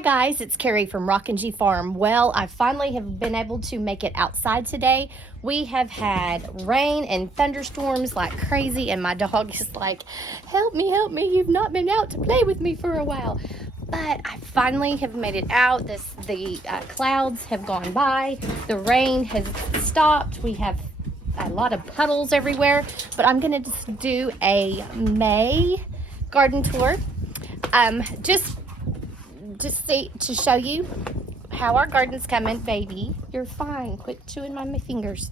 Hi guys, it's Carrie from Rockin G Farm. Well, I finally have been able to make it outside today. We have had rain and thunderstorms like crazy, and my dog is like, help me, you've not been out to play with me for a while. But I finally have made it out. The clouds have gone by, the rain has stopped. We have a lot of puddles everywhere, but I'm gonna just do a May garden tour. Just to show you how our garden's coming. Baby, you're fine, quit chewing on my fingers.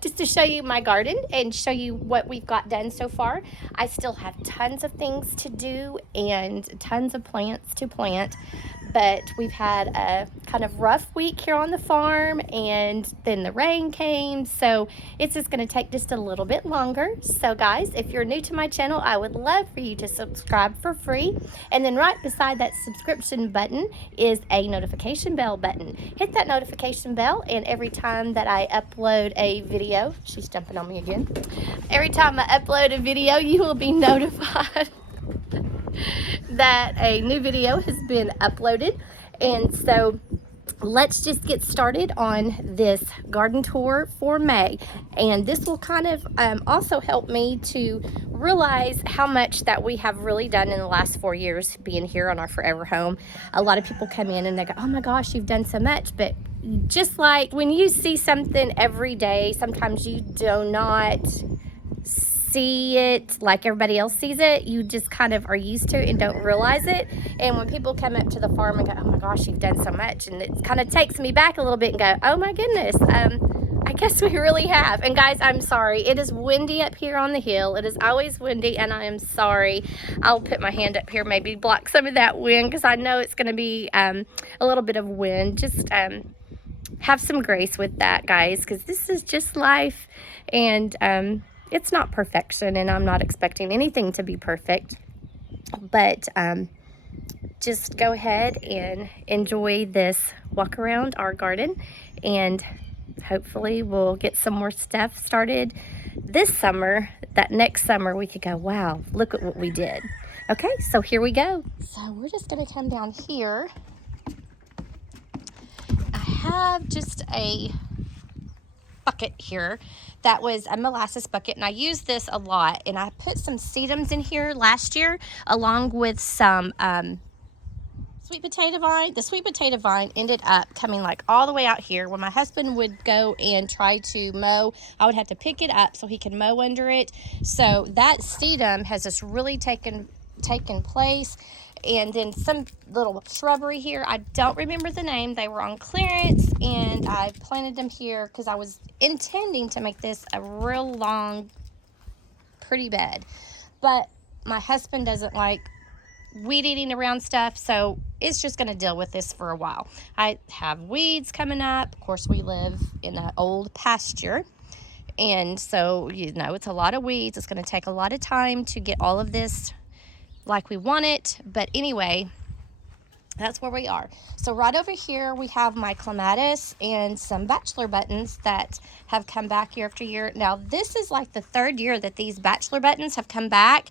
Just to show you my garden and show you what we've got done so far. I still have tons of things to do and tons of plants to plant, but we've had a kind of rough week here on the farm, and then the rain came, so it's just going to take just a little bit longer. So guys, if you're new to my channel, I would love for you to subscribe for free, and then right beside that subscription button is a notification bell button. Hit that notification bell, and every time that I upload a video, she's jumping on me again, every time I upload a video, you will be notified that a new video has been uploaded. And so let's just get started on this garden tour for May, and this will kind of also help me to realize how much that we have really done in the last 4 years being here on our forever home. A lot of people come in and they go, oh my gosh, you've done so much. But just like when you see something every day, sometimes you do not see it like everybody else sees it. You just kind of are used to it and don't realize it. And when people come up to the farm and go, oh my gosh, you've done so much, and it kind of takes me back a little bit and go, oh my goodness, I guess we really have. And guys, I'm sorry, it is windy up here on the hill. It is always windy, and I am sorry. I'll put my hand up here, maybe block some of that wind, because I know it's going to be a little bit of wind. Just have some grace with that, guys, because this is just life, and it's not perfection, and I'm not expecting anything to be perfect. But just go ahead and enjoy this walk around our garden, and hopefully we'll get some more stuff started this summer, that next summer we could go, wow, look at what we did. Okay, so here we go. So we're just going to come down here. I have just a bucket here that was a molasses bucket, and I used this a lot, and I put some sedums in here last year along with some sweet potato vine. The sweet potato vine ended up coming like all the way out here. When my husband would go and try to mow, I would have to pick it up so he could mow under it. So that sedum has just really taken place. And then some little shrubbery here. I don't remember the name. They were on clearance, and I planted them here because I was intending to make this a real long, pretty bed. But my husband doesn't like weed eating around stuff, so it's just going to deal with this for a while. I have weeds coming up. Of course, we live in an old pasture, and so, you know, it's a lot of weeds. It's going to take a lot of time to get all of this like we want it, but anyway, that's where we are. So right over here we have my clematis and some bachelor buttons that have come back year after year. Now this is like the 3rd year that these bachelor buttons have come back.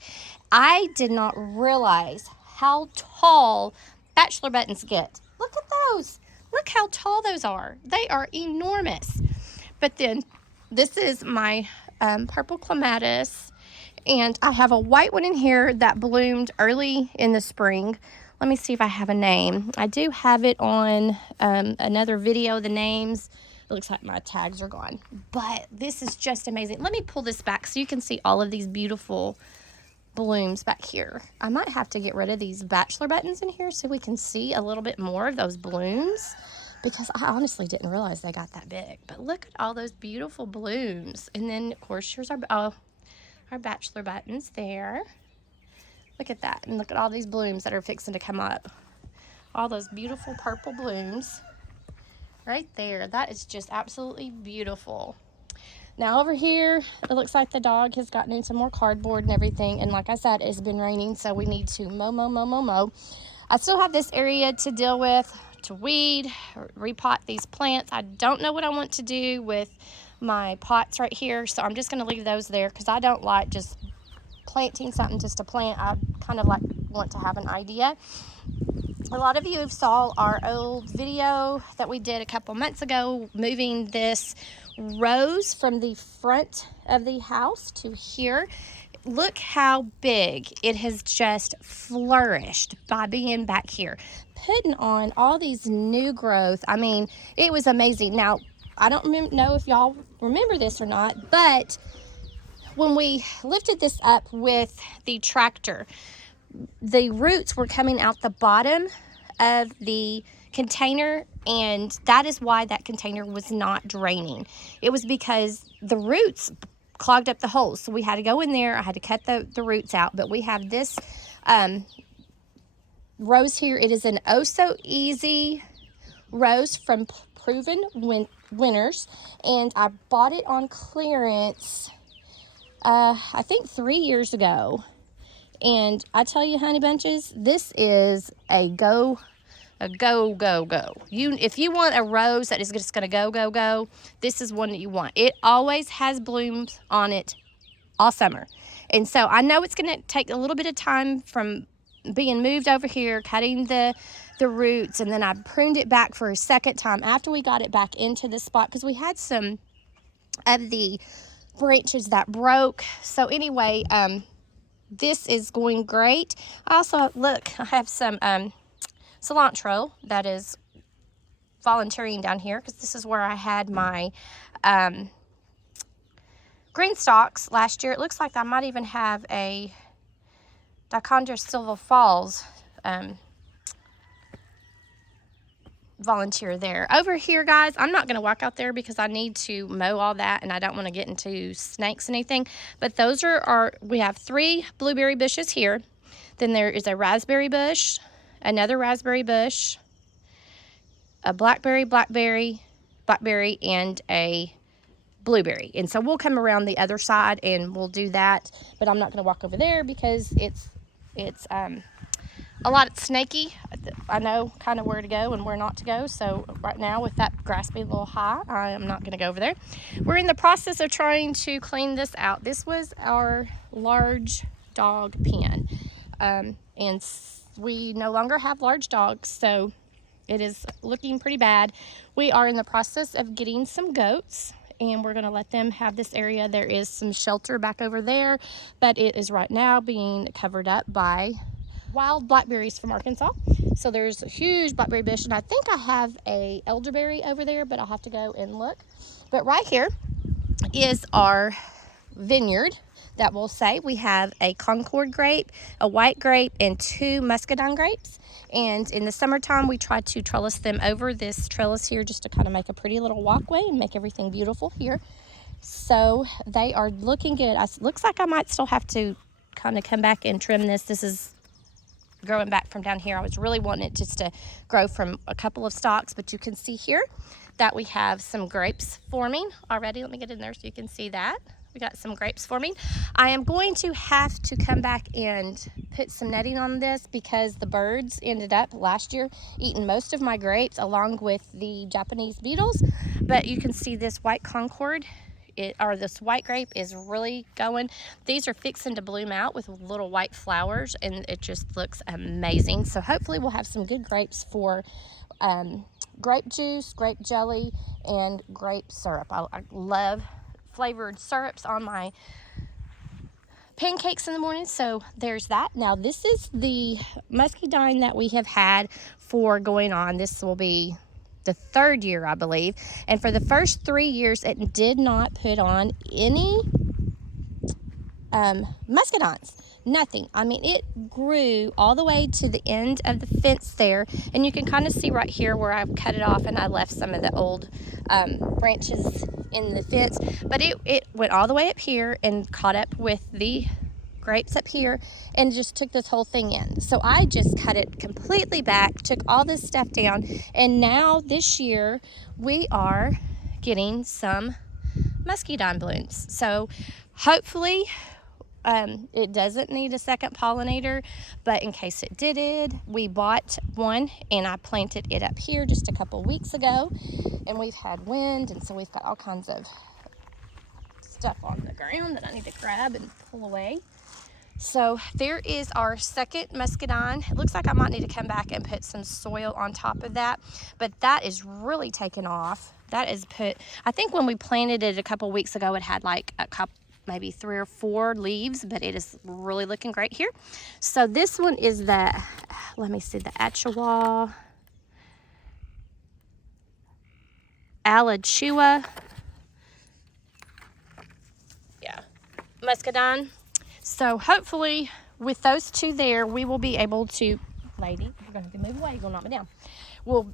I did not realize how tall bachelor buttons get. Look at those. Look how tall those are. They are enormous. But then this is my purple clematis. And I have a white one in here that bloomed early in the spring. Let me see if I have a name. I do have it on another video, the names. It looks like my tags are gone. But this is just amazing. Let me pull this back so you can see all of these beautiful blooms back here. I might have to get rid of these bachelor buttons in here so we can see a little bit more of those blooms, because I honestly didn't realize they got that big. But look at all those beautiful blooms. And then, of course, here's our bachelor buttons there. Look at that, and look at all these blooms that are fixing to come up. All those beautiful purple blooms right there. That is just absolutely beautiful. Now over here, it looks like the dog has gotten in some more cardboard and everything, and like I said, it's been raining, so we need to mow. I still have this area to deal with, to weed, or repot these plants. I don't know what I want to do with my pots right here, so I'm just going to leave those there, because I don't like just planting something just to plant. I kind of like want to have an idea. a lot of you saw our old video that we did a couple months ago, moving this rose from the front of the house to here. Look how big it has just flourished by being back here, putting on all these new growth. I mean, it was amazing. Now, I don't know if y'all remember this or not, but when we lifted this up with the tractor, the roots were coming out the bottom of the container, and that is why that container was not draining. It was because the roots clogged up the holes. So we had to go in there. I had to cut the roots out. But we have this rose here. It is an oh so easy rose from Proven Winners, and I bought it on clearance I think 3 years ago. And I tell you, honey bunches, this is a go. If you want a rose that is just going to go, this is one that you want. It always has blooms on it all summer. And so I know it's going to take a little bit of time from being moved over here, cutting the roots, and then I pruned it back for a second time after we got it back into the spot, because we had some of the branches that broke. So anyway, this is going great. I also, look, I have some cilantro that is volunteering down here, because this is where I had my green stalks last year. It looks like I might even have a Dichondra Silver Falls volunteer there. Over here, guys, I'm not going to walk out there because I need to mow all that, and I don't want to get into snakes and anything. But those are we have 3 blueberry bushes here. Then there is a raspberry bush, another raspberry bush, a blackberry, and a blueberry. And so we'll come around the other side and we'll do that. But I'm not going to walk over there because it's a lot snaky. I know kind of where to go and where not to go. So right now, with that grass being a little high, I am not going to go over there. We're in the process of trying to clean this out. This was our large dog pen. And we no longer have large dogs, so it is looking pretty bad. We are in the process of getting some goats, and we're going to let them have this area. There is some shelter back over there, but it is right now being covered up by wild blackberries from Arkansas. So there's a huge blackberry bush, and I think I have a elderberry over there, but I'll have to go and look. But right here is our vineyard that will say we have a Concord grape, a white grape, and 2 muscadine grapes. And in the summertime, we try to trellis them over this trellis here just to kind of make a pretty little walkway and make everything beautiful here. So they are looking good. Looks like I might still have to kind of come back and trim this. This is growing back from down here. I was really wanting it just to grow from a couple of stalks, but you can see here that we have some grapes forming already. Let me get in there so you can see that. We got some grapes forming. I am going to have to come back and put some netting on this because the birds ended up last year eating most of my grapes along with the Japanese beetles. But you can see this white Concord, this white grape is really going. These are fixing to bloom out with little white flowers, and it just looks amazing. So hopefully we'll have some good grapes for grape juice, grape jelly, and grape syrup. I love flavored syrups on my pancakes in the morning, so there's that. Now this is the muscadine that we have had for going on. This will be the 3rd year, I believe, and for the first 3 years it did not put on any muscadines. Nothing. I mean, it grew all the way to the end of the fence there, and you can kind of see right here where I've cut it off and I left some of the old branches in the fence, but it went all the way up here and caught up with the grapes up here and just took this whole thing in. So I just cut it completely back, took all this stuff down, and now this year we are getting some muscadine blooms. So hopefully it doesn't need a second pollinator, but in case it did, we bought one and I planted it up here just a couple weeks ago, and we've had wind, and so we've got all kinds of stuff on the ground that I need to grab and pull away. So there is our second muscadine. It looks like I might need to come back and put some soil on top of that, but that is really taken off. That is put, I think when we planted it a couple weeks ago, it had like a couple, maybe 3 or 4 leaves, but it is really looking great here. So this one is the, let me see, the Achua Alachua, yeah, muscadine. So hopefully with those 2 there, we will be able to, lady, you're going to move away, you're going to knock me down. We'll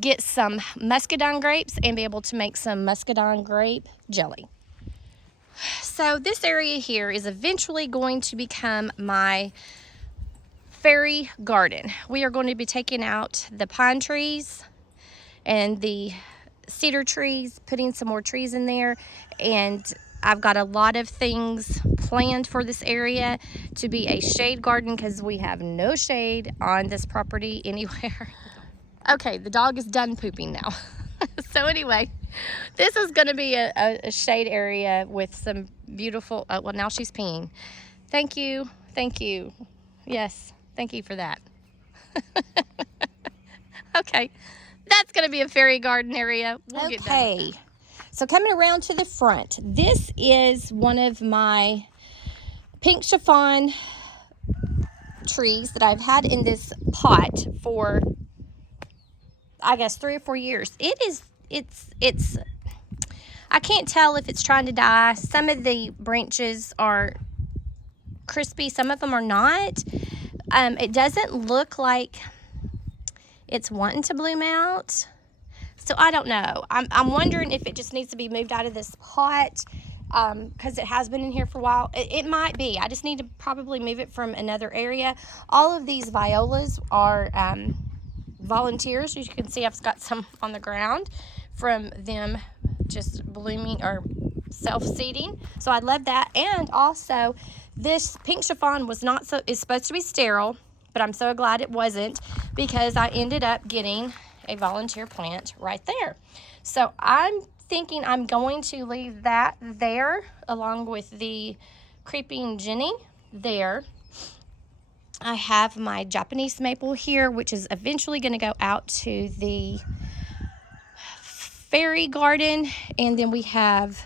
get some muscadine grapes and be able to make some muscadine grape jelly. So this area here is eventually going to become my fairy garden. We are going to be taking out the pine trees and the cedar trees, putting some more trees in there, and I've got a lot of things planned for this area to be a shade garden because we have no shade on this property anywhere. Okay, the dog is done pooping now. So anyway, this is going to be a shade area with some beautiful, well, now she's peeing. Thank you. Thank you. Yes, thank you for that. Okay, that's going to be a fairy garden area. We'll get done with that. So coming around to the front, this is one of my pink chiffon trees that I've had in this pot for, I guess, 3 or 4 years. It's I can't tell if it's trying to die. Some of the branches are crispy, some of them are not. It doesn't look like it's wanting to bloom out. So I don't know. I'm wondering if it just needs to be moved out of this pot because it has been in here for a while. It might be. I just need to probably move it from another area. All of these violas are volunteers. As you can see, I've got some on the ground from them just blooming or self-seeding. So I love that. And also, this pink chiffon is supposed to be sterile, but I'm so glad it wasn't because I ended up getting a volunteer plant right there. So I'm thinking I'm going to leave that there along with the creeping Jenny there. I have my Japanese maple here, which is eventually going to go out to the fairy garden. And then we have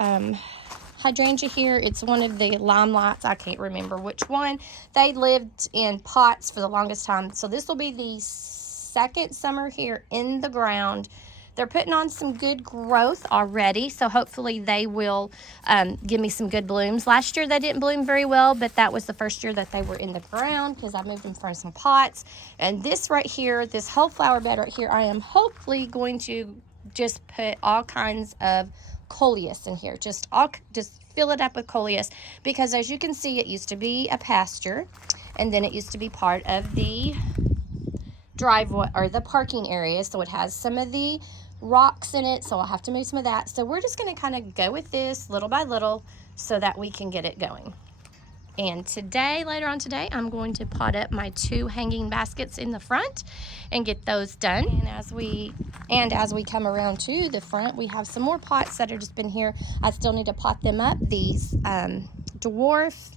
hydrangea here. It's one of the limelights. I can't remember which one. They lived in pots for the longest time. So this will be the second summer here in the ground. They're putting on some good growth already, so hopefully they will give me some good blooms. Last year they didn't bloom very well, but that was the first year that they were in the ground because I moved them from some pots. And this right here, this whole flower bed right here, I am hopefully going to just put all kinds of coleus in here. Just fill it up with coleus because as you can see, it used to be a pasture, and then it used to be part of the driveway or the parking area, so it has some of the rocks in it, so I'll have to move some of that. So we're just going to kind of go with this little by little so that we can get it going. And later on today, I'm going to pot up my 2 hanging baskets in the front and get those done. And as we come around to the front, we have some more pots that have just been here. I still need to pot them up. These dwarf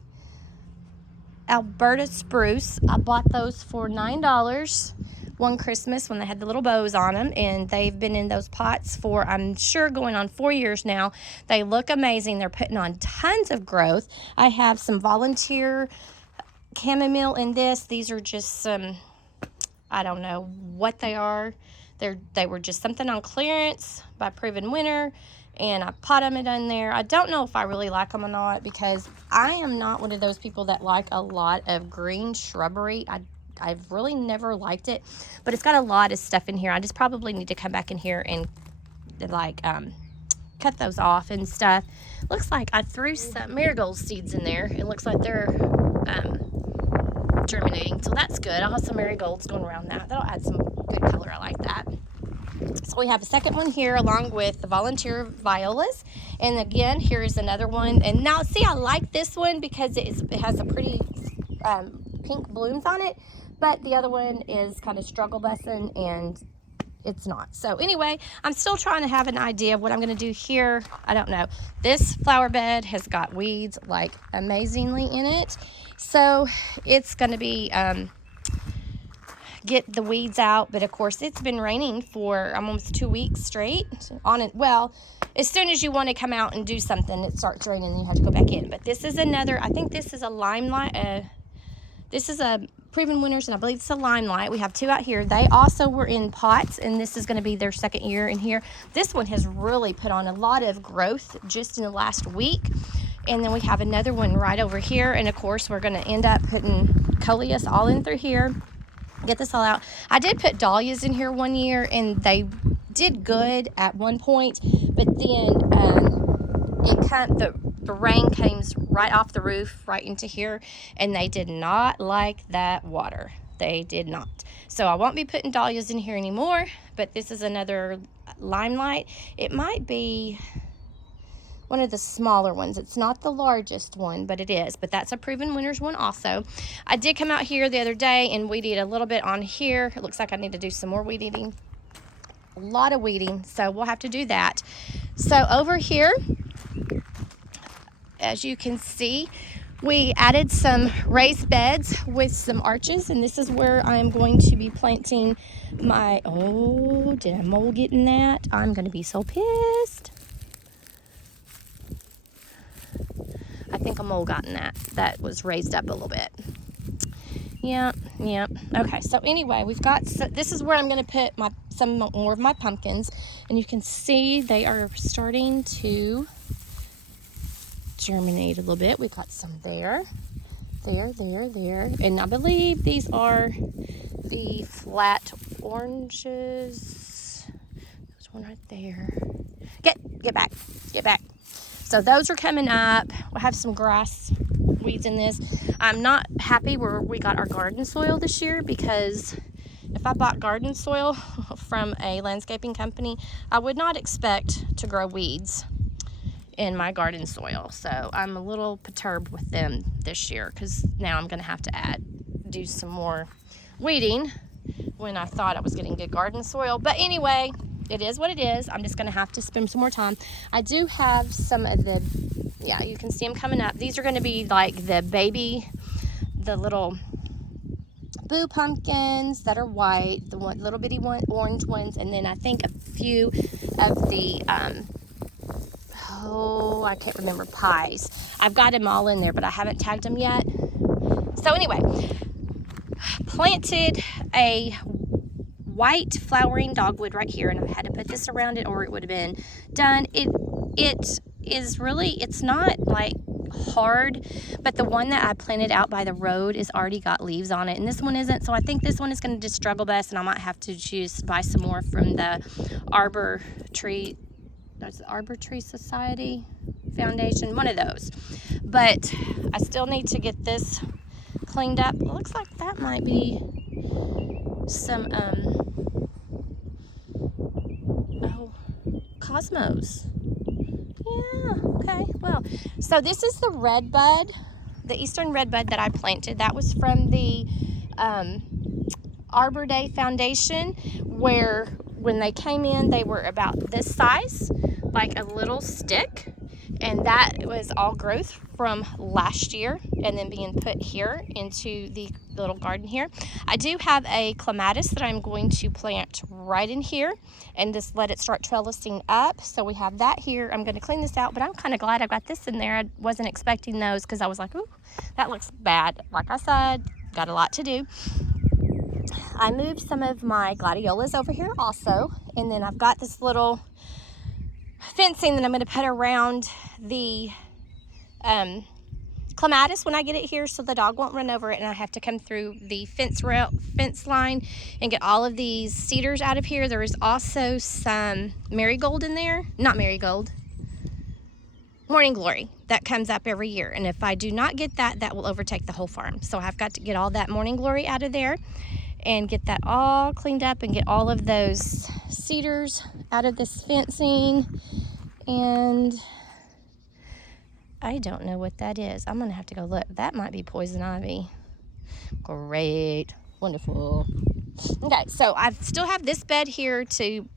Alberta spruce, I bought those for $9 one Christmas when they had the little bows on them, and they've been in those pots for, I'm sure, going on 4 years now. They look amazing. They're putting on tons of growth. I have some volunteer chamomile in this. These are just some, I don't know what they are. They were just something on clearance by Proven Winner, and I pot them in there. I don't know if I really like them or not because I am not one of those people that like a lot of green shrubbery. I've really never liked it, but it's got a lot of stuff in here. I just probably need to come back in here and like cut those off and stuff. Looks like I threw some marigold seeds in there. It looks like they're germinating, so that's good. I'll have some marigolds going around that. That'll add some good color. I like that. So we have a second one here along with the volunteer violas, and again here's another one. And now see, I like this one because it has a pretty pink blooms on it, but the other one is kind of struggle busting and it's not. So anyway, I'm still trying to have an idea of what I'm going to do here. I don't know. This flower bed has got weeds like amazingly in it. So it's going to be get the weeds out. But of course, it's been raining for almost 2 weeks straight on it. Well, as soon as you want to come out and do something, it starts raining and you have to go back in. But this is another, I think this is a limelight. This is a Proven Winners, and I believe it's a Limelight. We have 2 out here. They also were in pots, and this is going to be their 2nd year in here. This one has really put on a lot of growth just in the last week. And then we have another one right over here. And of course, we're going to end up putting coleus all in through here. Get this all out. I did put dahlias in here one year, and they did good at one point, but then the rain came right off the roof right into here, and they did not like that water. They did not. So I won't be putting dahlias in here anymore, but this is another Limelight. It might be one of the smaller ones. It's not the largest one, but it is. But that's a Proven Winners one also. I did come out here the other day and weed eat a little bit on here. It looks like I need to do some more weed eating. A lot of weeding, so we'll have to do that. So over here, as you can see, we added some raised beds with some arches, and this is where I'm going to be planting my, oh, did a mole get in that? I'm going to be so pissed. I think a mole got in that. That was raised up a little bit. Yeah. Okay, so anyway, we've got, this is where I'm going to put some more of my pumpkins, and you can see they are starting to germinate a little bit. We've got some there, and I believe these are the flat oranges. There's one right there. Get back. So those are coming up. We'll have some grass weeds in this. I'm not happy where we got our garden soil this year, because if I bought garden soil from a landscaping company, I would not expect to grow weeds in my garden soil. So I'm a little perturbed with them this year, because now I'm going to have to do some more weeding when I thought I was getting good garden soil. But anyway, it is what it is. I'm just going to have to spend some more time. I do have some of the, yeah, you can see them coming up. These are going to be like the little boo pumpkins that are white, the little bitty orange ones, and then I think a few of the I can't remember, pies. I've got them all in there, but I haven't tagged them yet. So anyway, planted a white flowering dogwood right here, and I had to put this around it or it would have been done. It is really, it's not like hard, but the one that I planted out by the road is already got leaves on it, and this one isn't. So I think this one is going to just struggle best, and I might have to buy some more from the Arbor Tree Society Foundation, one of those. But I still need to get this cleaned up. It looks like that might be some cosmos. Yeah, okay. Well, so this is the red bud, the Eastern red bud that I planted. That was from the Arbor Day Foundation, where when they came in, they were about this size, like a little stick, and that was all growth from last year and then being put here into the little garden here. I do have a clematis that I'm going to plant right in here and just let it start trellising up. So we have that here. I'm going to clean this out, but I'm kind of glad I got this in there. I wasn't expecting those, because I was like, ooh, that looks bad. Like I said, got a lot to do. I moved some of my gladiolas over here also, and then I've got this little fencing that I'm going to put around the clematis when I get it here, so the dog won't run over it, and I have to come through the fence line and get all of these cedars out of here. There is also some marigold in there, not marigold, morning glory, that comes up every year, and if I do not get that, that will overtake the whole farm. So I've got to get all that morning glory out of there and get that all cleaned up and get all of those cedars out of this fencing. And I don't know what that is. I'm gonna have to go look. That might be poison ivy. Great, wonderful. Okay, so I still have this bed here to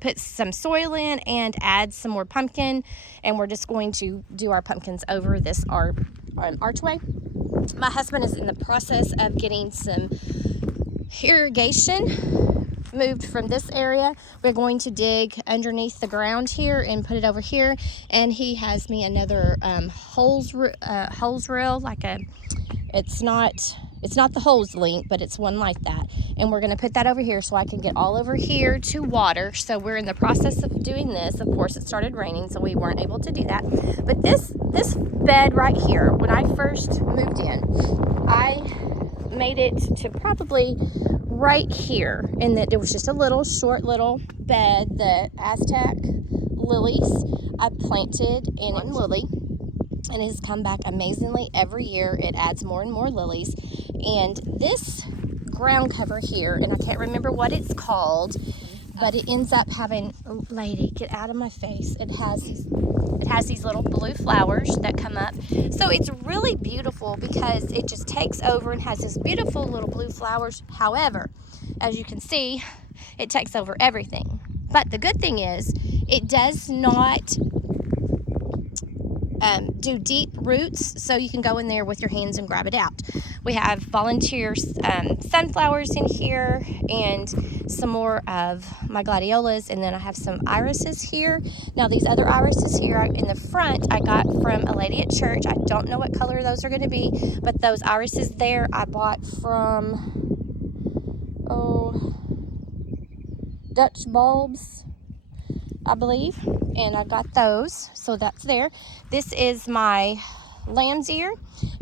put some soil in and add some more pumpkin, and we're just going to do our pumpkins over this archway. My husband is in the process of getting some irrigation moved from this area. We're going to dig underneath the ground here and put it over here, and he has me another hose reel, like a, it's not the hose link, but it's one like that, and we're going to put that over here so I can get all over here to water. So we're in the process of doing this. Of course, it started raining, so we weren't able to do that. But this bed right here, when I first moved in, I made it to probably right here, and that it was just a short little bed. The Aztec lilies I planted in one lily, and it has come back amazingly every year. It adds more and more lilies. And this ground cover here, and I can't remember what it's called, but it ends up having, oh, lady, get out of my face. It has these little blue flowers that come up. So it's really beautiful because it just takes over and has this beautiful little blue flowers. However, as you can see, it takes over everything. But the good thing is it does not do deep roots, so you can go in there with your hands and grab it out. We have volunteer sunflowers in here and some more of my gladiolas, and then I have some irises here. Now these other irises here in the front I got from a lady at church. I don't know what color those are going to be, but those irises there I bought from Dutch Bulbs, I believe, and I got those, so that's there. This is my lamb's ear,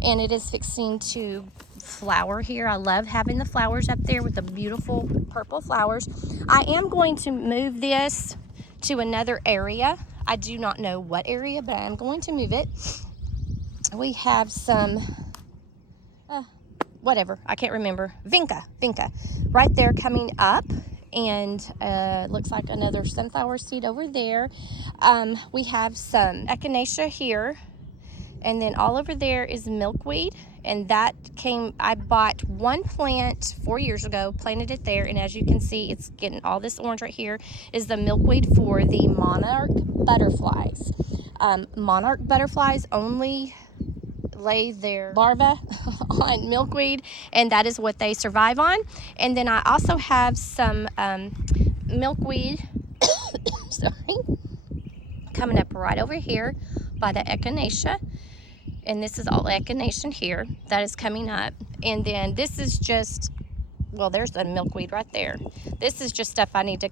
and it is fixing to flower here. I love having the flowers up there with the beautiful purple flowers. I am going to move this to another area. I do not know what area, but I am going to move it. We have some whatever, I can't remember, vinca right there coming up, and looks like another sunflower seed over there. We have some echinacea here, and then all over there is milkweed, and that I bought one plant 4 years ago, planted it there, and as you can see, it's getting all this orange right here is the milkweed for the monarch butterflies. Monarch butterflies only lay their larvae on milkweed, and that is what they survive on. And then I also have some milkweed sorry, coming up right over here by the echinacea, and this is all echinacea here that is coming up. And then this is just, well, there's a milkweed right there. This is just stuff I need to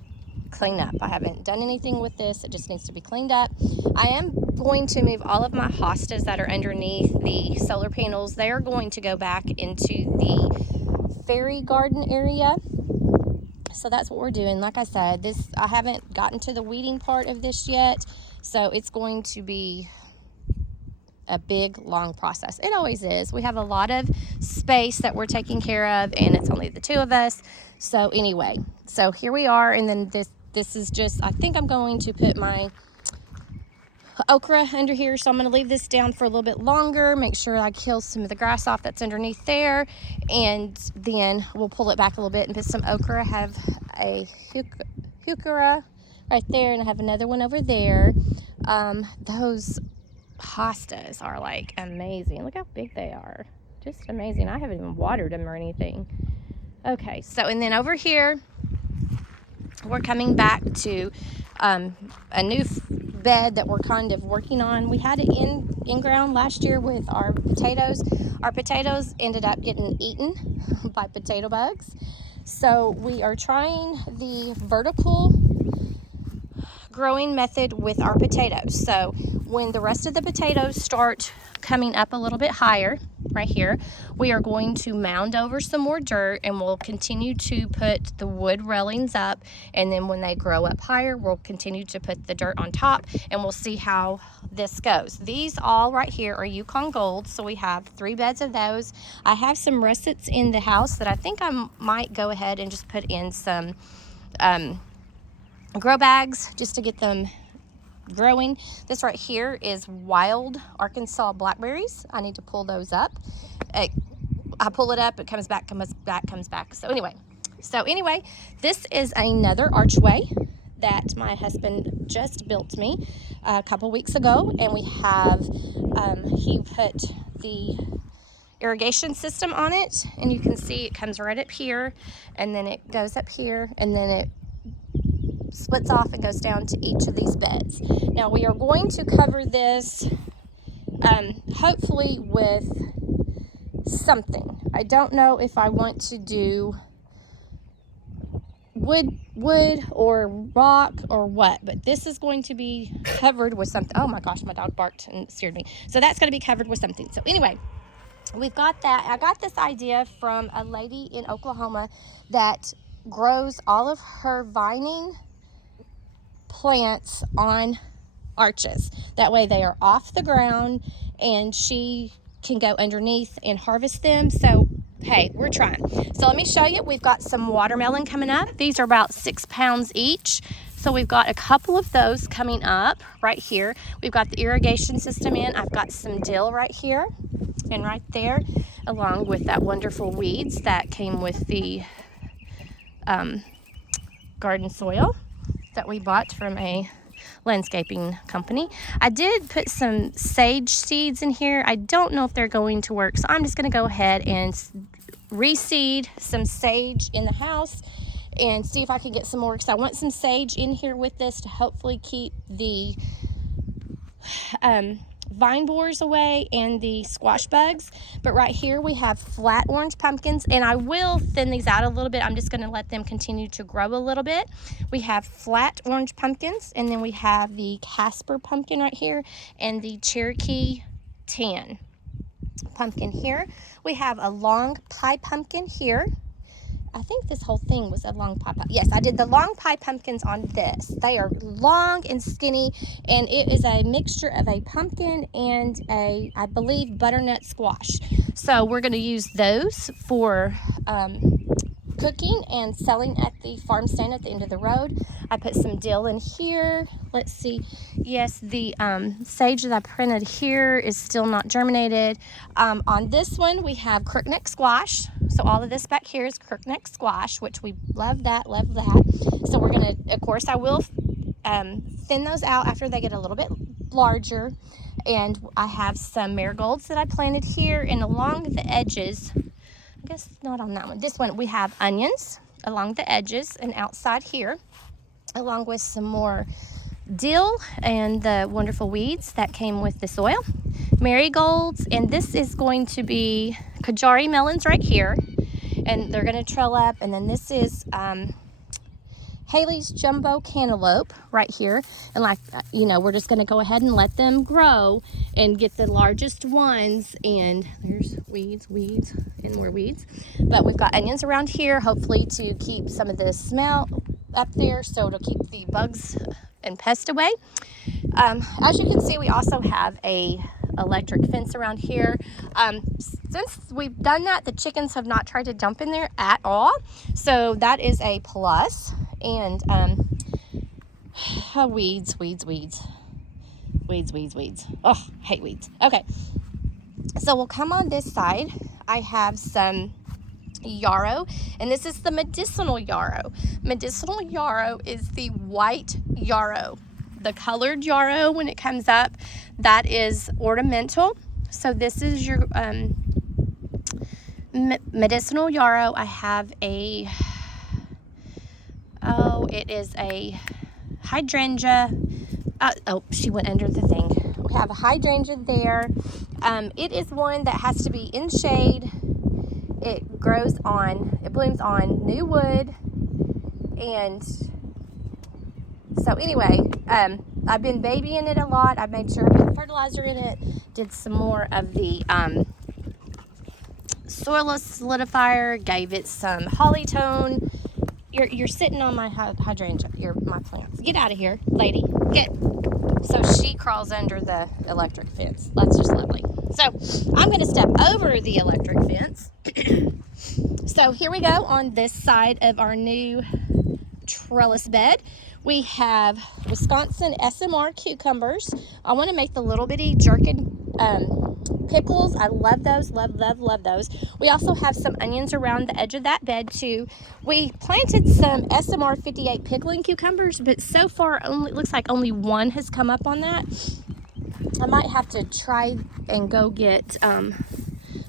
clean up. I haven't done anything with this. It just needs to be cleaned up. I am going to move all of my hostas that are underneath the solar panels. They are going to go back into the fairy garden area. So that's what we're doing. Like I said, I haven't gotten to the weeding part of this yet, so it's going to be a big, long process. It always is. We have a lot of space that we're taking care of, and it's only the two of us. So anyway, so here we are, and then this is just, I think I'm going to put my okra under here, so I'm going to leave this down for a little bit longer, make sure I kill some of the grass off that's underneath there, and then we'll pull it back a little bit and put some okra. I have a heuchera right there, and I have another one over there. Those hostas are like amazing. Look how big they are, just amazing. I haven't even watered them or anything. Okay, so and then over here we're coming back to a new bed that we're kind of working on. We had it in ground last year with our potatoes. Our potatoes ended up getting eaten by potato bugs, so we are trying the vertical growing method with our potatoes. So when the rest of the potatoes start coming up a little bit higher right here, we are going to mound over some more dirt, and we'll continue to put the wood railings up, and then when they grow up higher, we'll continue to put the dirt on top, and we'll see how this goes. These all right here are Yukon Gold, so we have 3 beds of those. I have some russets in the house that I think I might go ahead and just put in some grow bags just to get them growing. This right here is wild Arkansas blackberries. I need to pull those up. I pull it up, it comes back. So anyway, So anyway, this is another archway that my husband just built me a couple weeks ago, and we have, he put the irrigation system on it, and you can see it comes right up here, and then it goes up here, and then it splits off and goes down to each of these beds. Now we are going to cover this hopefully with something. I don't know if I want to do wood or rock or what, but this is going to be covered with something. Oh my gosh, my dog barked and scared me. So that's going to be covered with something. So anyway, we've got that. I got this idea from a lady in Oklahoma that grows all of her vining plants on arches. That way they are off the ground and she can go underneath and harvest them. So hey, we're trying. So let me show you. We've got some watermelon coming up. These are about 6 pounds each. So we've got a couple of those coming up right here. We've got the irrigation system in. I've got some dill right here and right there, along with that wonderful weeds that came with the garden soil that we bought from a landscaping company. I did put some sage seeds in here. I don't know if they're going to work, so I'm just going to go ahead and reseed some sage in the house and see if I can get some more, because I want some sage in here with this to hopefully keep the vine borers away and the squash bugs. But right here we have flat orange pumpkins, and I will thin these out a little bit. I'm just going to let them continue to grow a little bit. We have flat orange pumpkins, and then we have the Casper pumpkin right here and the Cherokee tan pumpkin here. We have a long pie pumpkin here. I think this whole thing was a long pie. Yes, I did the long pie pumpkins on this. They are long and skinny, and it is a mixture of a pumpkin and a, I believe, butternut squash. So we're going to use those for cooking and selling at the farm stand at the end of the road. I put some dill in here. Let's see. Yes, the sage that I printed here is still not germinated. On this one, we have crookneck squash. So all of this back here is crookneck squash, which we love that, love that. So we're going to, of course, I will thin those out after they get a little bit larger. And I have some marigolds that I planted here, and along the edges, I guess not on that one. This one, we have onions along the edges and outside here, along with some more dill and the wonderful weeds that came with the soil. Marigolds, and this is going to be Kajari melons right here, and they're going to trail up. And then this is Haley's jumbo cantaloupe right here, and like we're just going to go ahead and let them grow and get the largest ones. And there's weeds and more weeds, but we've got onions around here, hopefully to keep some of the smell up there, so it'll keep the bugs and pests away. As you can see, we also have a electric fence around here. Since we've done that, the chickens have not tried to jump in there at all, so that is a plus. And weeds. Oh, hate weeds. Okay, so we'll come on this side. I have some yarrow, and this is the medicinal yarrow. Medicinal yarrow is the white yarrow. The colored yarrow, when it comes up, that is ornamental. So this is your medicinal yarrow. I have a, it is a hydrangea. Oh, she went under the thing. We have a hydrangea there. It is one that has to be in shade. It blooms on new wood. And so anyway, I've been babying it a lot. I made sure I put fertilizer in it, did some more of the soil solidifier, gave it some Hollytone. You're sitting on my hydrangea, my plants. Get out of here, lady, get. So she crawls under the electric fence. That's just lovely. So I'm going to step over the electric fence. So here we go on this side of our new trellis bed. We have Wisconsin SMR cucumbers. I want to make the little bitty jerkin pickles. I love those, love those. We also have some onions around the edge of that bed too. We planted some SMR 58 pickling cucumbers, but so far only, it looks like only one has come up on that. I might have to try and go get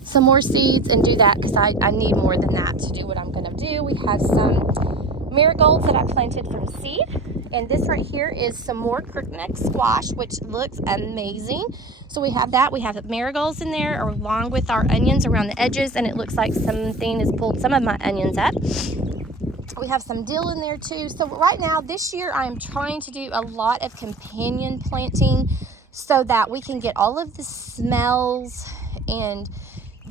some more seeds and do that, because I need more than that to do what I'm gonna do. We have some marigolds that I planted from seed, and this right here is some more crookneck squash, which looks amazing. So we have that. We have marigolds in there along with our onions around the edges, and it looks like something has pulled some of my onions up. We have some dill in there too. So right now, this year, I'm trying to do a lot of companion planting so that we can get all of the smells and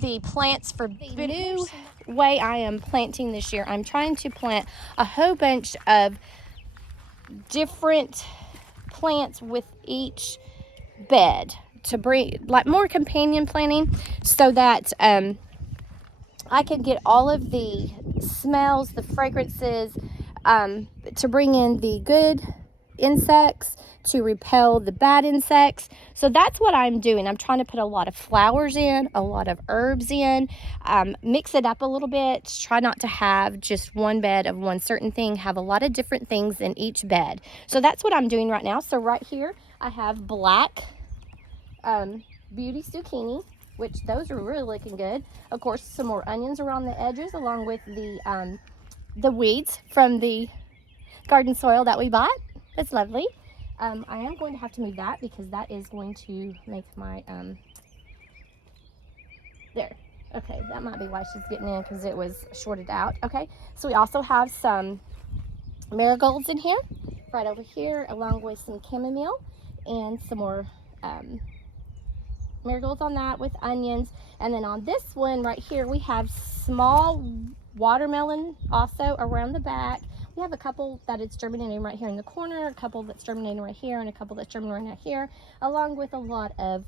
the plants for the new way I am planting this year. I'm trying to plant a whole bunch of different plants with each bed to bring like more companion planting, so that I can get all of the smells, the fragrances, to bring in the good insects, to repel the bad insects. So that's what I'm doing. I'm trying to put a lot of flowers in, a lot of herbs in, mix it up a little bit. Try not to have just one bed of one certain thing, have a lot of different things in each bed. So that's what I'm doing right now. So right here I have black beauty zucchini, which those are really looking good. Of course, some more onions around the edges, along with the weeds from the garden soil that we bought. That's lovely. I am going to have to move that because that is going to make my there. Okay, that might be why she's getting in, because it was shorted out. Okay, so we also have some marigolds in here, right over here, along with some chamomile and some more marigolds on that with onions. And then on this one right here, we have small watermelon also around the back. We have a couple that it's germinating right here in the corner, a couple that's germinating right here, and a couple that's germinating right here, along with a lot of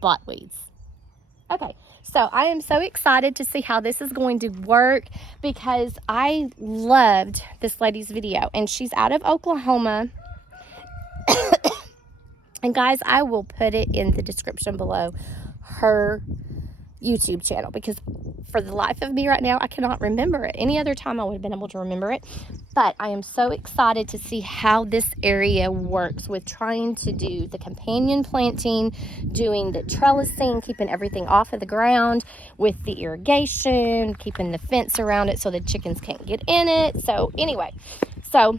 botweeds. Okay, so I am so excited to see how this is going to work, because I loved this lady's video, and she's out of Oklahoma. And guys, I will put it in the description below, her YouTube channel, because for the life of me right now, I cannot remember it. Any other time I would have been able to remember it. But I am so excited to see how this area works with trying to do the companion planting, doing the trellising, keeping everything off of the ground with the irrigation, keeping the fence around it so the chickens can't get in it. So anyway, so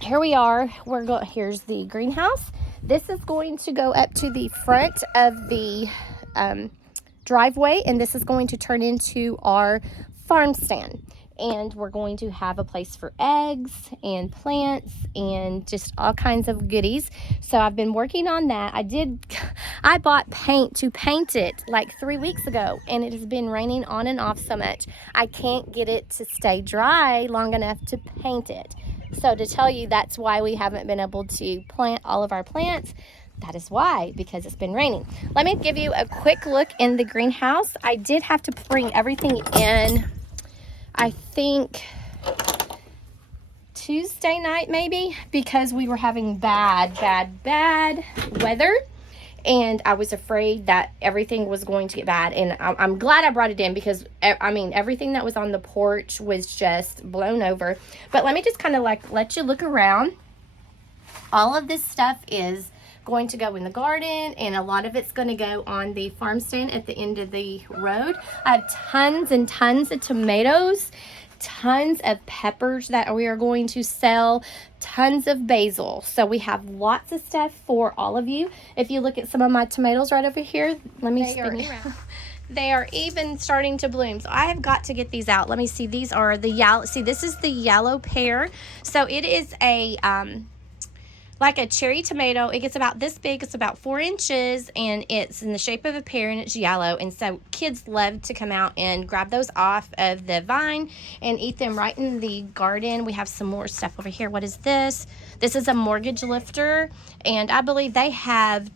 here we are. Here's the greenhouse. This is going to go up to the front of the driveway, and this is going to turn into our farm stand, and we're going to have a place for eggs and plants and just all kinds of goodies. So I've been working on that. I bought paint to paint it like 3 weeks ago, and it has been raining on and off so much I can't get it to stay dry long enough to paint it. So to tell you, that's why we haven't been able to plant all of our plants. That is why, because it's been raining. Let me give you a quick look in the greenhouse. I did have to bring everything in, I think Tuesday night maybe, because we were having bad weather, and I was afraid that everything was going to get bad. And I'm glad I brought it in, because I mean, everything that was on the porch was just blown over. But let me just kind of like let you look around. All of this stuff is going to go in the garden, and a lot of it's going to go on the farm stand at the end of the road. I have tons and tons of tomatoes, tons of peppers that we are going to sell, tons of basil. So we have lots of stuff for all of you. If you look at some of my tomatoes right over here, let me spin you around. They are even starting to bloom. So I have got to get these out. Let me see. These are the yellow. See, this is the yellow pear. So it is a like a cherry tomato. It gets about this big. It's about 4 inches, and it's in the shape of a pear, and it's yellow. And so kids love to come out and grab those off of the vine and eat them right in the garden. We have some more stuff over here. What is this? This is a mortgage lifter, and I believe they have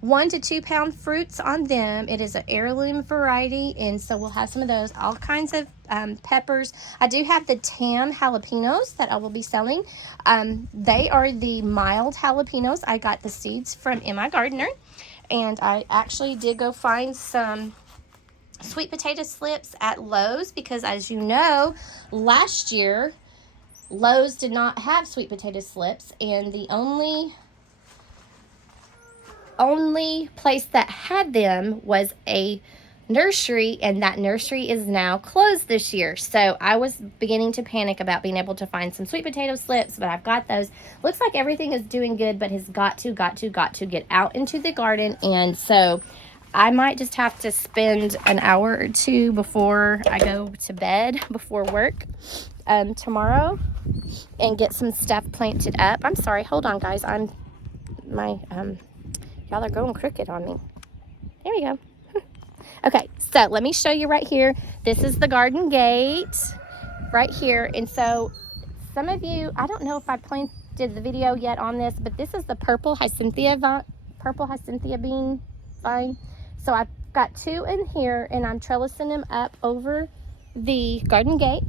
1 to 2 pound fruits on them. It is an heirloom variety, and so we'll have some of those. All kinds of peppers. I do have the tan jalapenos that I will be selling. They are the mild jalapenos. I got the seeds from Emma Gardner, And I actually did go find some sweet potato slips at Lowe's because, as you know, last year Lowe's did not have sweet potato slips, and the only place that had them was a nursery, and that nursery is now closed this year. So I was beginning to panic about being able to find some sweet potato slips, but I've got those. Looks like everything is doing good, but has got to get out into the garden. And so I might just have to spend an hour or two before I go to bed, before work tomorrow, and get some stuff planted up. I'm sorry, hold on guys, y'all are going crooked on me. There we go. Okay, so let me show you right here. This is the garden gate right here. And so some of you, I don't know if I planted the video yet on this, but this is the purple hyacinthia bean vine. So I've got 2 in here, and I'm trellising them up over the garden gate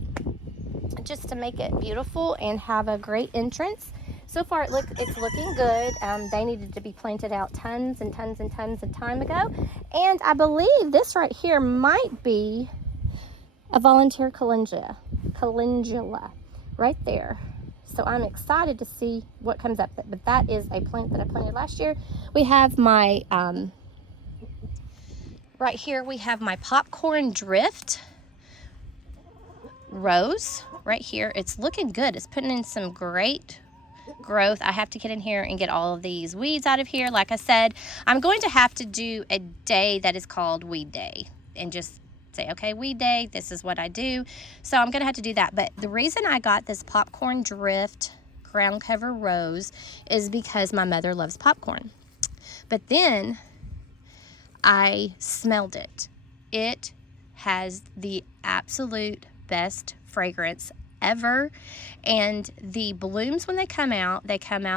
just to make it beautiful and have a great entrance. So far it's looking good. They needed to be planted out tons and tons and tons of time ago. And I believe this right here might be a volunteer calendula right there. So I'm excited to see what comes up. But that is a plant that I planted last year. We have my, right here we have my popcorn drift rose right here. It's looking good. It's putting in some great growth. I have to get in here and get all of these weeds out of here. Like I said, I'm going to have to do a day that is called weed day and just say, okay, weed day, this is what I do. So I'm gonna have to do that. But the reason I got this popcorn drift ground cover rose is because my mother loves popcorn. But then I smelled it. It has the absolute best fragrance ever, and the blooms, when they come out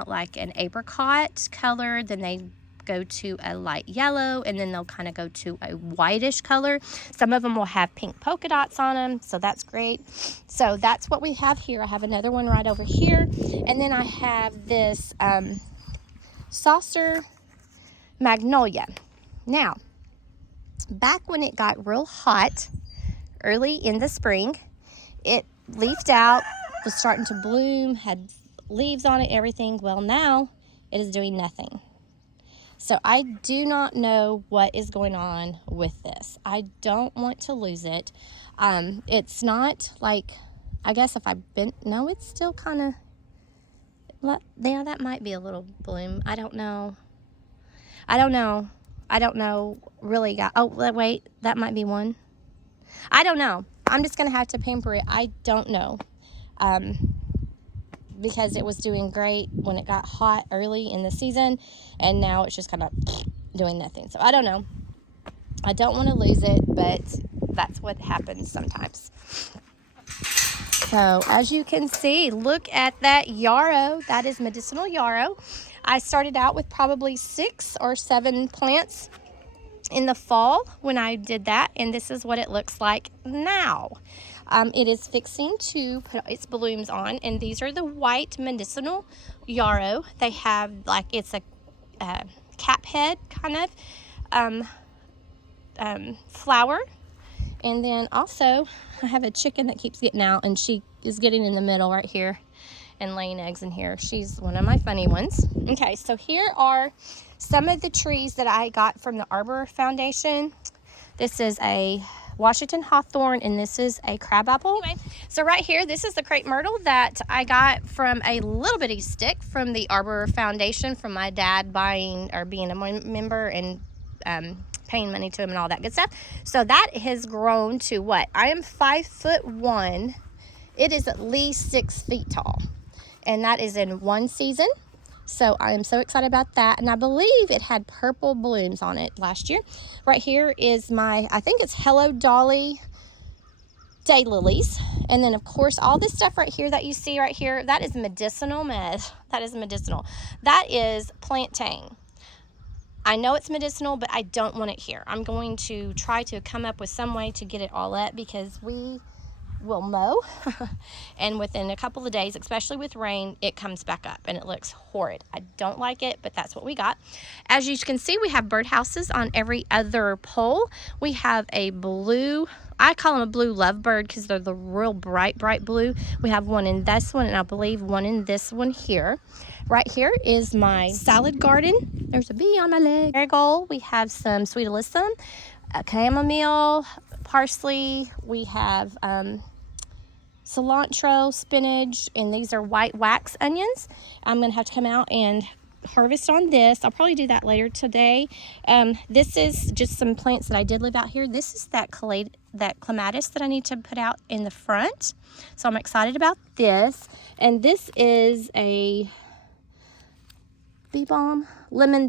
like an apricot color, then they go to a light yellow, and then they'll kind of go to a whitish color. Some of them will have pink polka dots on them, so that's great. So that's what we have here. I have another one right over here, and then I have this saucer magnolia. Now, back when it got real hot early in the spring, it leafed out, was starting to bloom, had leaves on it, everything. Well, now it is doing nothing. So I do not know what is going on with this. I don't want to lose it. It's not like, I guess if I bent, no, it's still kind of there. That might be a little bloom. I don't know really. Oh, wait, that might be one. I don't know. I'm just going to have to pamper it. I don't know. Because it was doing great when it got hot early in the season, and now it's just kind of doing nothing. So I don't know. I don't want to lose it, but that's what happens sometimes. So as you can see, look at that yarrow. That is medicinal yarrow. I started out with probably 6 or 7 plants in the fall when I did that, and this is what it looks like now. It is fixing to put its blooms on, and these are the white medicinal yarrow. They have, like, it's a cap head kind of flower. And then also I have a chicken that keeps getting out, and she is getting in the middle right here and laying eggs in here. She's one of my funny ones. Okay, so here are some of the trees that I got from the Arbor Foundation. This is a Washington hawthorn, and this is a crabapple. Anyway, so right here, this is the crepe myrtle that I got from a little bitty stick from the Arbor Foundation from my dad buying or being a member and paying money to him and all that good stuff. So that has grown to what? I am 5'1". It is at least 6 feet tall, and that is in one season. So I am so excited about that. And I believe it had purple blooms on it last year. Right here is my, I think it's Hello Dolly daylilies. And then of course, all this stuff right here that you see right here, that is medicinal meth. That is medicinal. That is plantain. I know it's medicinal, but I don't want it here. I'm going to try to come up with some way to get it all up, because we we'll mow and within a couple of days, especially with rain, it comes back up and it looks horrid. I don't like it, but that's what we got. As you can see, we have birdhouses on every other pole. We have a blue, I call them a blue lovebird because they're the real bright blue. We have one in this one, and I believe one in this one here. Right here is my salad garden. There's a bee on my leg. Marigold, we have some sweet alyssum, chamomile, parsley. We have cilantro, spinach, and these are white wax onions. I'm going to have to come out and harvest on this. I'll probably do that later today. This is just some plants that I did leave out here. This is that clematis that I need to put out in the front. So I'm excited about this. And this is a bee balm, lemon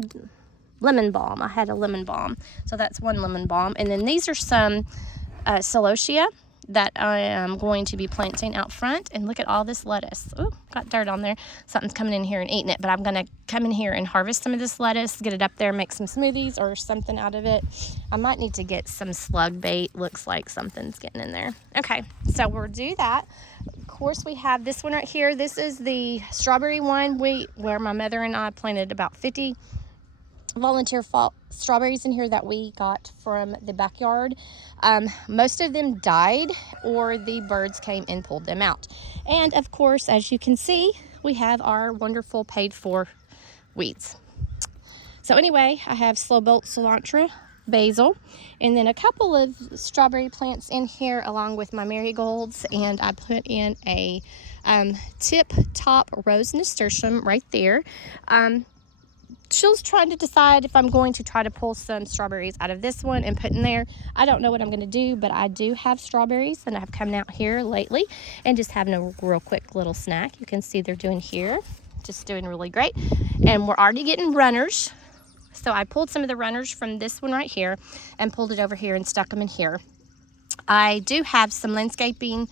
balm. I had a lemon balm. So that's one lemon balm. And then these are some celosia that I am going to be planting out front. And look at all this lettuce. Ooh, got dirt on there. Something's coming in here and eating it, but I'm gonna come in here and harvest some of this lettuce, get it up there, make some smoothies or something out of it. I might need to get some slug bait. Looks like something's getting in there. Okay, so we'll do that. Of course, we have this one right here. This is the strawberry one where my mother and I planted about 50 volunteer strawberries in here that we got from the backyard. Most of them died or the birds came and pulled them out. And of course, as you can see, we have our wonderful paid for weeds. So anyway, I have slow bolt cilantro, basil, and then a couple of strawberry plants in here along with my marigolds, and I put in a tip top rose nasturtium right there. Shill's trying to decide if I'm going to try to pull some strawberries out of this one and put in there. I don't know what I'm going to do, but I do have strawberries, and I've come out here lately and just having a real quick little snack. You can see they're doing here, just doing really great. And we're already getting runners. So I pulled some of the runners from this one right here and pulled it over here and stuck them in here. I do have some landscaping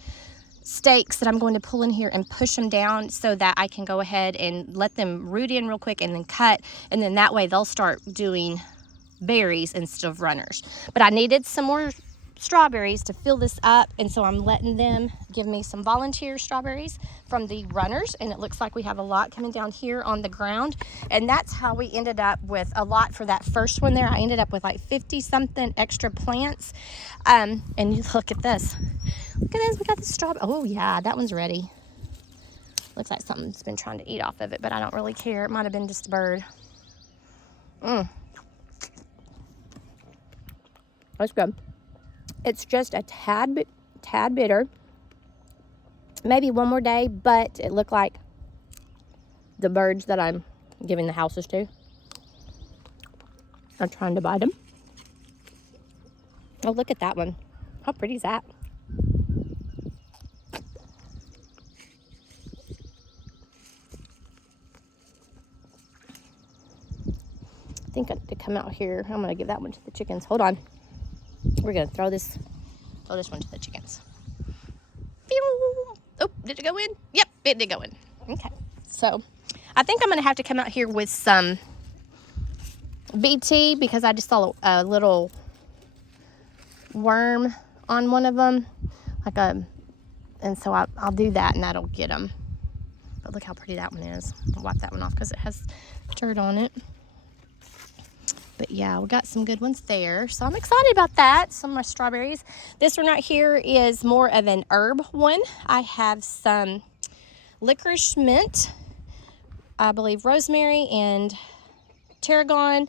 stakes that I'm going to pull in here and push them down so that I can go ahead and let them root in real quick and then cut, and then that way they'll start doing berries instead of runners. But I needed some more strawberries to fill this up, and so I'm letting them give me some volunteer strawberries from the runners, and it looks like we have a lot coming down here on the ground. And that's how we ended up with a lot for that first one there. I ended up with like 50 something extra plants. And you look at this. Look at this, we got the strawberry. Oh yeah, that one's ready. Looks like something's been trying to eat off of it, but I don't really care. It might have been just a bird. That's good. It's just a tad bitter. Maybe one more day, but it looked like the birds that I'm giving the houses to are trying to bite them. Oh, look at that one. How pretty is that? I think I need to come out here. I'm going to give that one to the chickens. Hold on. We're going to throw this one to the chickens. Pew! Oh, did it go in? Yep, it did go in. Okay. So, I think I'm going to have to come out here with some BT because I just saw a little worm on one of them. And so I'll do that and that'll get them. But look how pretty that one is. I'll wipe that one off because it has dirt on it. But yeah, we got some good ones there. So I'm excited about that. Some of my strawberries. This one right here is more of an herb one. I have some licorice mint, I believe rosemary and tarragon.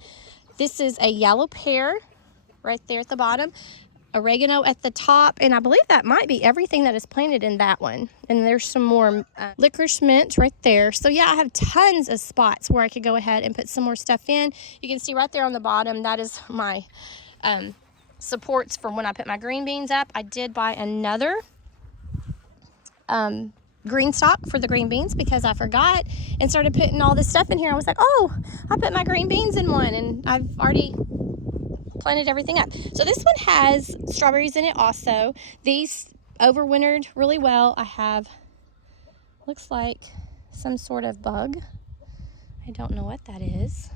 This is a yellow pear right there at the bottom. Oregano at the top, and I believe that might be everything that is planted in that one. And there's some more licorice mint right there. So yeah, I have tons of spots where I could go ahead and put some more stuff in. You can see right there on the bottom, that is my supports from when I put my green beans up. I did buy another green stock for the green beans because I forgot and started putting all this stuff in here. I was like, oh, I put my green beans in one, and I've already planted everything up. So this one has strawberries in it also. These overwintered really well. I have, looks like some sort of bug. I don't know what that is.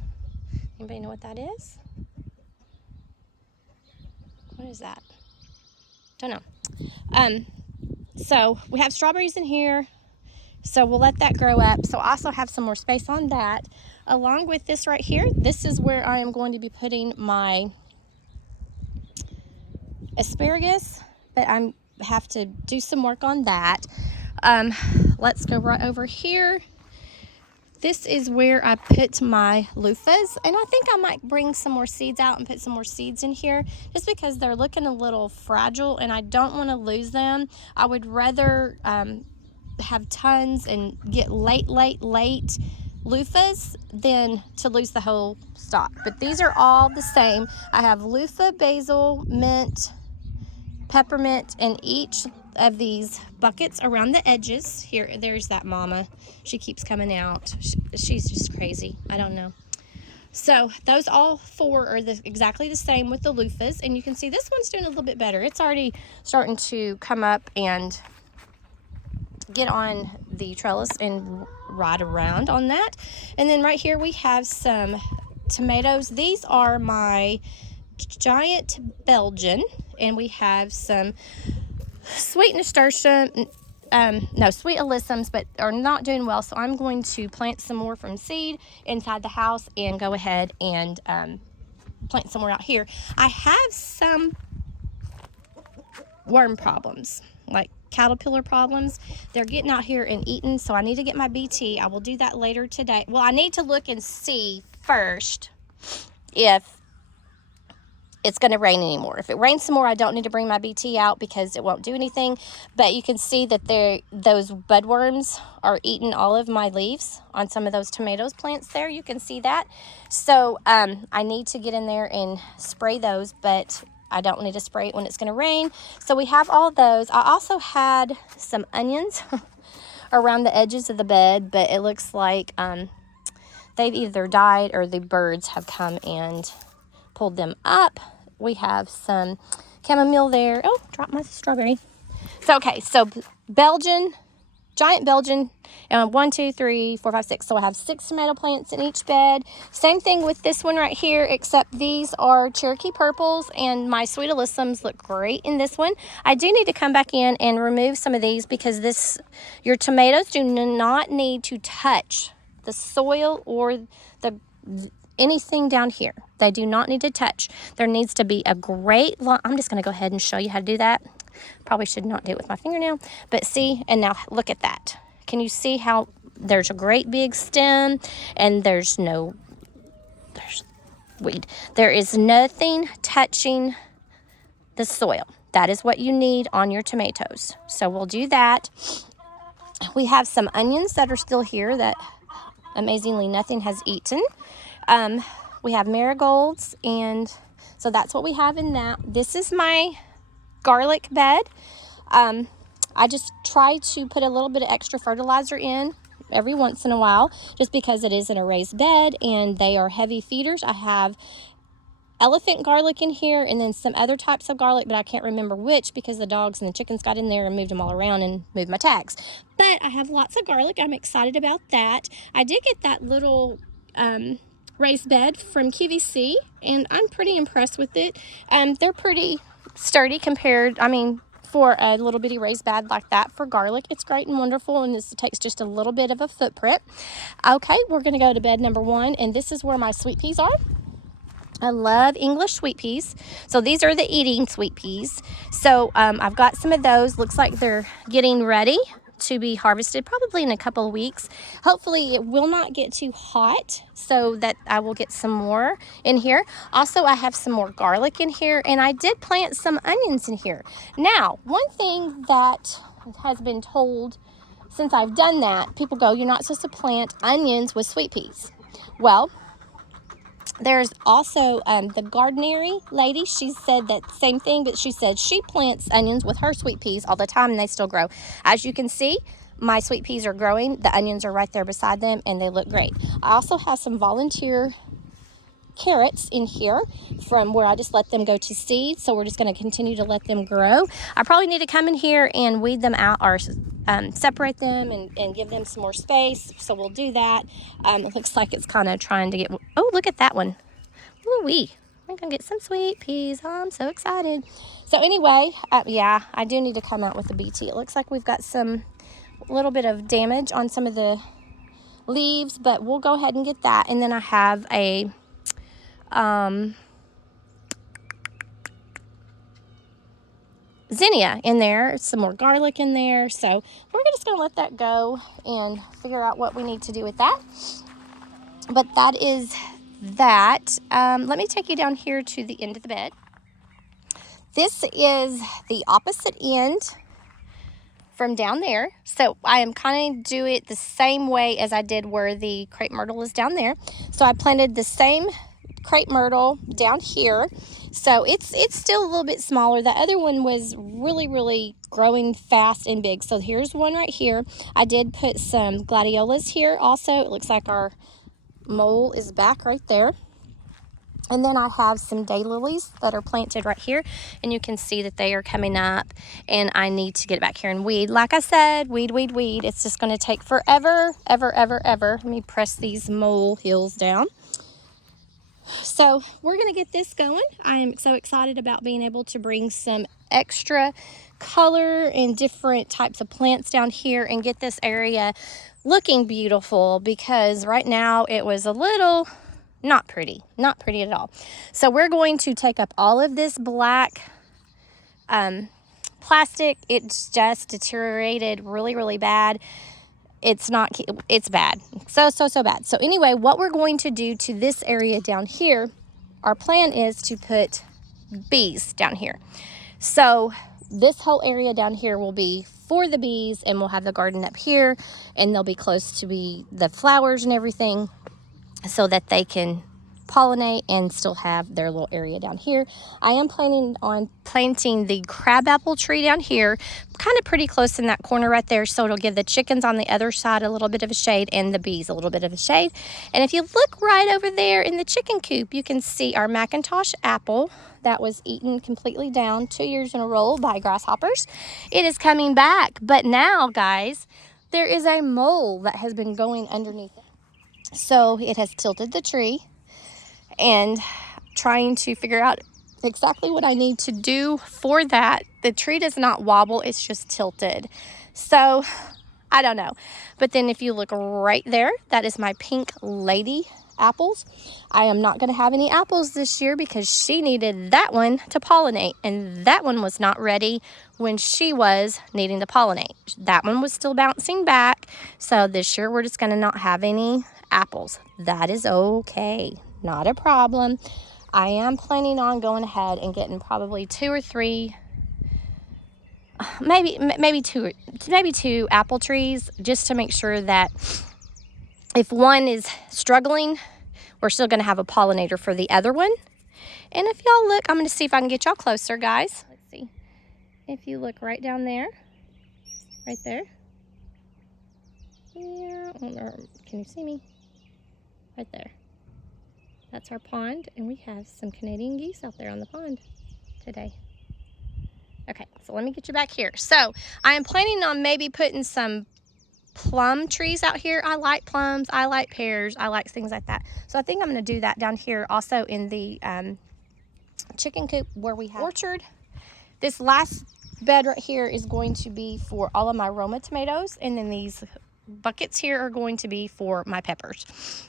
Anybody know what that is? What is that? Don't know. So we have strawberries in here. So we'll let that grow up. So I also have some more space on that. Along with this right here, this is where I am going to be putting my asparagus, but I have to do some work on that. Let's go right over here. This is where I put my loofahs, and I think I might bring some more seeds out and put some more seeds in here just because they're looking a little fragile and I don't want to lose them. I would rather have tons and get late loofahs than to lose the whole stock. But these are all the same. I have loofah, basil, mint, peppermint in each of these buckets around the edges. Here, there's that mama. She keeps coming out. She's just crazy. I don't know. So those all four are exactly the same with the loofahs. And you can see this one's doing a little bit better. It's already starting to come up and get on the trellis and ride around on that. And then right here we have some tomatoes. These are my giant Belgian, and we have some sweet nasturtium, no, sweet alyssums, but are not doing well. So I'm going to plant some more from seed inside the house and go ahead and plant some more out here. I have some worm problems, like caterpillar problems. They're getting out here and eating, so I need to get my BT. I will do that later today. Well, I need to look and see first if it's going to rain anymore. If it rains some more, I don't need to bring my BT out because it won't do anything. But you can see that those budworms are eating all of my leaves on some of those tomatoes plants there. You can see that. So I need to get in there and spray those, but I don't need to spray it when it's going to rain. So we have all those. I also had some onions around the edges of the bed, but it looks like they've either died or the birds have come and pulled them up. We have some chamomile there. Oh, dropped my strawberry. So, okay, so Belgian, giant Belgian, 1, 2, 3, 4, 5, 6. So I have 6 tomato plants in each bed. Same thing with this one right here, except these are Cherokee purples, and my sweet alyssums look great in this one. I do need to come back in and remove some of these because your tomatoes do not need to touch the soil or anything down here. They do not need to touch. There needs to be a great long, I'm just going to go ahead and show you how to do that. Probably should not do it with my fingernail, but see, and now look at that. Can you see how there's a great big stem and there's weed. There is nothing touching the soil. That is what you need on your tomatoes. So we'll do that. We have some onions that are still here that amazingly nothing has eaten. We have marigolds, and so that's what we have in that. This is my garlic bed. I just try to put a little bit of extra fertilizer in every once in a while, just because it is in a raised bed and they are heavy feeders. I have elephant garlic in here and then some other types of garlic, but I can't remember which because the dogs and the chickens got in there and moved them all around and moved my tags. But I have lots of garlic. I'm excited about that. I did get that little raised bed from QVC, and I'm pretty impressed with it. They're pretty sturdy compared, for a little bitty raised bed like that for garlic. It's great and wonderful, and this takes just a little bit of a footprint. Okay, we're going to go to bed number 1, and this is where my sweet peas are. I love English sweet peas. So these are the eating sweet peas. So I've got some of those. Looks like they're getting ready to be harvested probably in a couple of weeks. Hopefully it will not get too hot so that I will get some more in here. Also, I have some more garlic in here, and I did plant some onions in here. Now, one thing that has been told since I've done that, people go, you're not supposed to plant onions with sweet peas. Well, there's also the gardenery lady. She said that same thing, but she said she plants onions with her sweet peas all the time and they still grow. As you can see, my sweet peas are growing. The onions are right there beside them and they look great. I also have some volunteer carrots in here from where I just let them go to seed. So we're just going to continue to let them grow. I probably need to come in here and weed them out or separate them and give them some more space. So we'll do that. It looks like it's kind of trying to get, oh, look at that one. Ooh-wee. We're gonna get some sweet peas. Oh, I'm so excited. So anyway, yeah, I do need to come out with the BT. It looks like we've got some little bit of damage on some of the leaves, but we'll go ahead and get that. And then I have a zinnia in there, some more garlic in there. So we're just gonna let that go and figure out what we need to do with that. But that is that. Let me take you down here to the end of the bed. This is the opposite end from down there. So I am kind of do it the same way as I did where the crepe myrtle is down there. So I planted the same crepe myrtle down here. So it's still a little bit smaller. The other one was really growing fast and big. So here's one right here. I did put some gladiolas here also. It looks like our mole is back right there. And then I have some daylilies that are planted right here, and you can see that they are coming up, and I need to get it back here and weed. Like I said, weed. It's just going to take forever, ever. Let me press these mole hills down. So we're going to get this going. I am so excited about being able to bring some extra color and different types of plants down here and get this area looking beautiful, because right now it was a little not pretty at all. So we're going to take up all of this black plastic. It's just deteriorated really bad. It's bad. So bad. So anyway, what we're going to do to this area down here, our plan is to put bees down here. So this whole area down here will be for the bees, and we'll have the garden up here, and they'll be close to the flowers and everything, so that they can pollinate and still have their little area down here. I am planning on planting the crabapple tree down here, kind of pretty close in that corner right there, so it'll give the chickens on the other side a little bit of a shade and the bees a little bit of a shade. And if you look right over there in the chicken coop, you can see our Macintosh apple that was eaten completely down 2 years in a row by grasshoppers. It is coming back, but now, guys, there is a mole that has been going underneath it. So it has tilted the tree, and trying to figure out exactly what I need to do for that. The tree does not wobble, it's just tilted. So I don't know. But then if you look right there, that is my pink lady apples. I am not going to have any apples this year because she needed that one to pollinate, and that one was not ready when she was needing to pollinate. That one was still bouncing back. So this year we're just going to not have any apples. That is okay. Not a problem. I am planning on going ahead and getting probably 2 or 3, maybe two apple trees, just to make sure that if one is struggling, we're still going to have a pollinator for the other one. And if y'all look, I'm going to see if I can get y'all closer, guys. Let's see. If you look right down there, right there. Yeah, can you see me? Right there. That's our pond, and we have some Canadian geese out there on the pond today. Okay, so let me get you back here. So I am planning on maybe putting some plum trees out here. I like plums, I like pears, I like things like that. So I think I'm going to do that down here also in the chicken coop where we have orchard. This last bed right here is going to be for all of my Roma tomatoes, and then these buckets here are going to be for my peppers.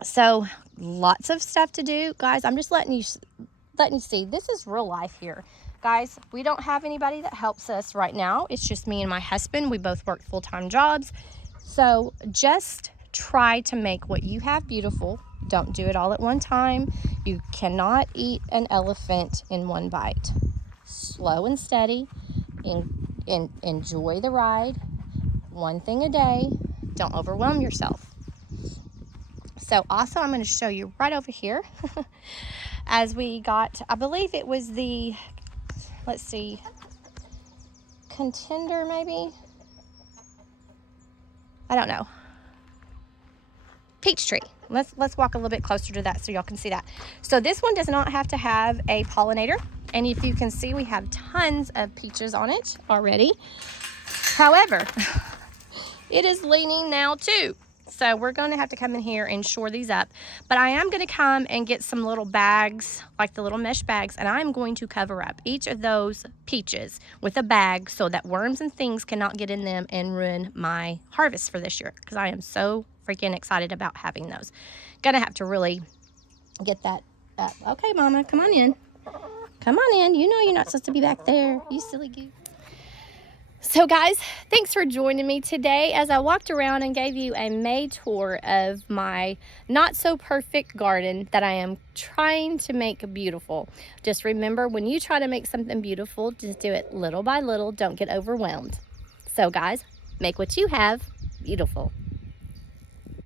So lots of stuff to do, guys. I'm just letting you see. This is real life here, guys. We don't have anybody that helps us right now. It's just me and my husband. We both work full-time jobs. So just try to make what you have beautiful. Don't do it all at one time. You cannot eat an elephant in one bite. Slow and steady, and enjoy the ride. One thing a day. Don't overwhelm yourself. So also, I'm going to show you right over here as we got, I believe it was the, let's see, contender maybe? I don't know. Peach tree. Let's walk a little bit closer to that so y'all can see that. So this one does not have to have a pollinator. And if you can see, we have tons of peaches on it already. However, it is leaning now too. So we're going to have to come in here and shore these up. But I am going to come and get some little bags, like the little mesh bags, and I'm going to cover up each of those peaches with a bag so that worms and things cannot get in them and ruin my harvest for this year, because I am so freaking excited about having those. Gonna have to really get that up. Okay, Mama, come on in. Come on in. You know you're not supposed to be back there, you silly goose. So guys, thanks for joining me today as I walked around and gave you a May tour of my not so perfect garden that I am trying to make beautiful. Just remember, when you try to make something beautiful, just do it little by little. Don't get overwhelmed. So guys, make what you have beautiful.